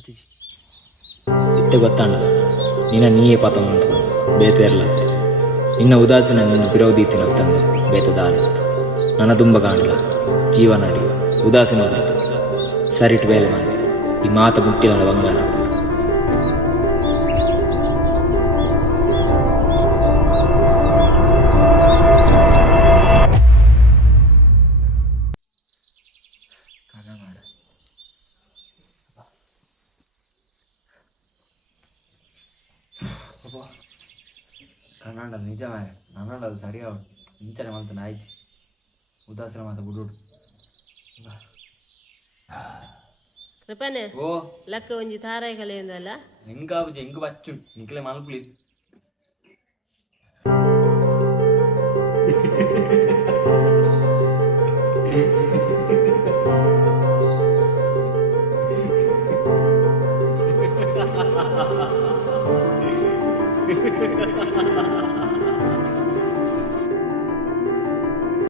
ಪಾತಿಜಿ ಇತ್ತೆ ಗೊತ್ತಾಂಡ ನಿನ್ನ ನೀಯೇ ಪಾತ ಉಂಟು ಬೇತೆ ಇರ್ಲತ್ತ ನಿನ್ನ ಉದಾಸೀನ ನಿನ್ನ ವಿರೋಧೀತಿನ ತಂದು ಬೇತದಾಲತ್ತ ನನ್ನ ತುಂಬ ಕಾಣಲ ಜೀವ ನಡಿ ಉದಾಸೀನ ಬಂತು ಸರಿಟ್ ಬೇಲೆ ಮಾಡಿ ಈ ಮಾತ ಮುಟ್ಟಿದ ಬಂಗಾರ ಕನ್ನಡ ನಿಜ ಮಾರೆ ನನ್ನಡ ಅದು ಸರಿಯಾಗ ಇಂಚನೆ ಮಾತ ನಾಯ್ಚಿ ಉದಾಸೀನ ಮಾತ ಬಿಡು ಕೃಪನೆ ಓ ಲಕ್ಕ ಒಂಜಿ ತಾರಾಯಿ ಕಲೆಯಿಂದಲ್ಲ ಎಂಗಾಬುಜಿ ಎಂಗು ಬಚ್ಚು ನಿಕ್ಲೆ ಮಲ್ಪುಲಿ